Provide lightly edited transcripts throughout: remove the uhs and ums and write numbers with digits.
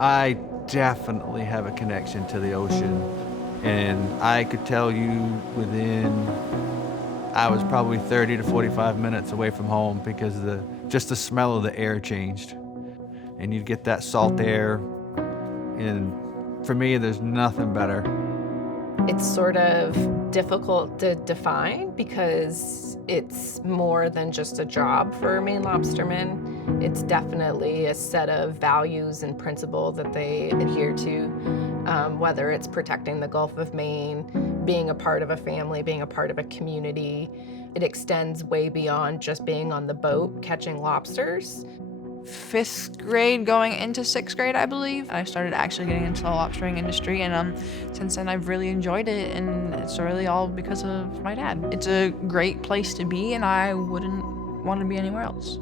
I definitely have a connection to the ocean, and I could tell you I was probably 30 to 45 minutes away from home because just the smell of the air changed, and you'd get that salt air, and for me, there's nothing better. It's sort of difficult to define because it's more than just a job for Maine lobstermen. It's definitely a set of values and principles that they adhere to, whether it's protecting the Gulf of Maine, being a part of a family, being a part of a community. It extends way beyond just being on the boat catching lobsters. Fifth grade going into sixth grade, I believe. I started actually getting into the lobstering industry, and since then I've really enjoyed it, and it's really all because of my dad. It's a great place to be, and I wouldn't want to be anywhere else.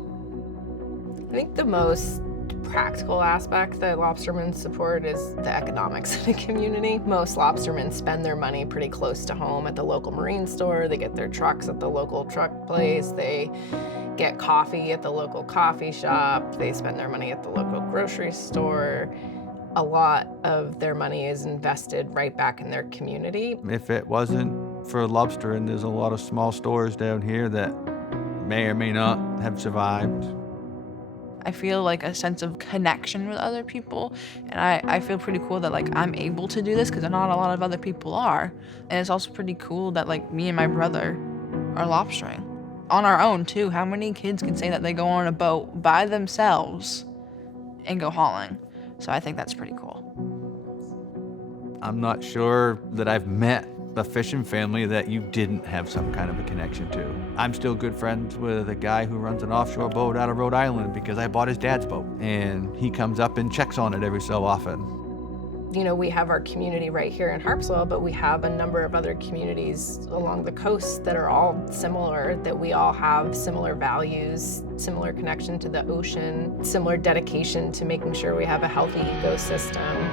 I think the most practical aspect that lobstermen support is the economics of the community. Most lobstermen spend their money pretty close to home at the local marine store. They get their trucks at the local truck place. They get coffee at the local coffee shop. They spend their money at the local grocery store. A lot of their money is invested right back in their community. If it wasn't for lobster, and there's a lot of small stores down here that may or may not have survived. I feel like a sense of connection with other people, and I feel pretty cool that like I'm able to do this because not a lot of other people are. And it's also pretty cool that like me and my brother are lobstering on our own too. How many kids can say that they go on a boat by themselves and go hauling? So I think that's pretty cool. I'm not sure that I've met a fishing family that you didn't have some kind of a connection to. I'm still good friends with a guy who runs an offshore boat out of Rhode Island because I bought his dad's boat, and he comes up and checks on it every so often. You know, we have our community right here in Harpswell, but we have a number of other communities along the coast that are all similar, that we all have similar values, similar connection to the ocean, similar dedication to making sure we have a healthy ecosystem.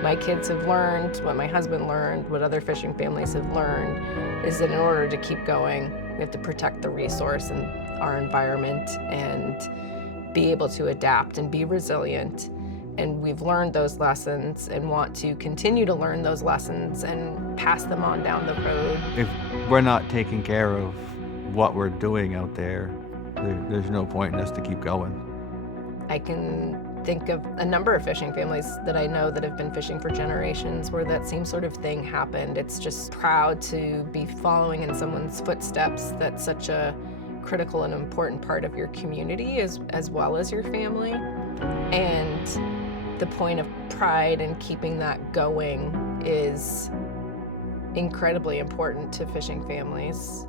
My kids have learned, what my husband learned, what other fishing families have learned, is that in order to keep going, we have to protect the resource and our environment and be able to adapt and be resilient. And we've learned those lessons and want to continue to learn those lessons and pass them on down the road. If we're not taking care of what we're doing out there's no point in us to keep going. I can think of a number of fishing families that I know that have been fishing for generations where that same sort of thing happened. It's just proud to be following in someone's footsteps. That's such a critical and important part of your community as well as your family. And the point of pride in keeping that going is incredibly important to fishing families.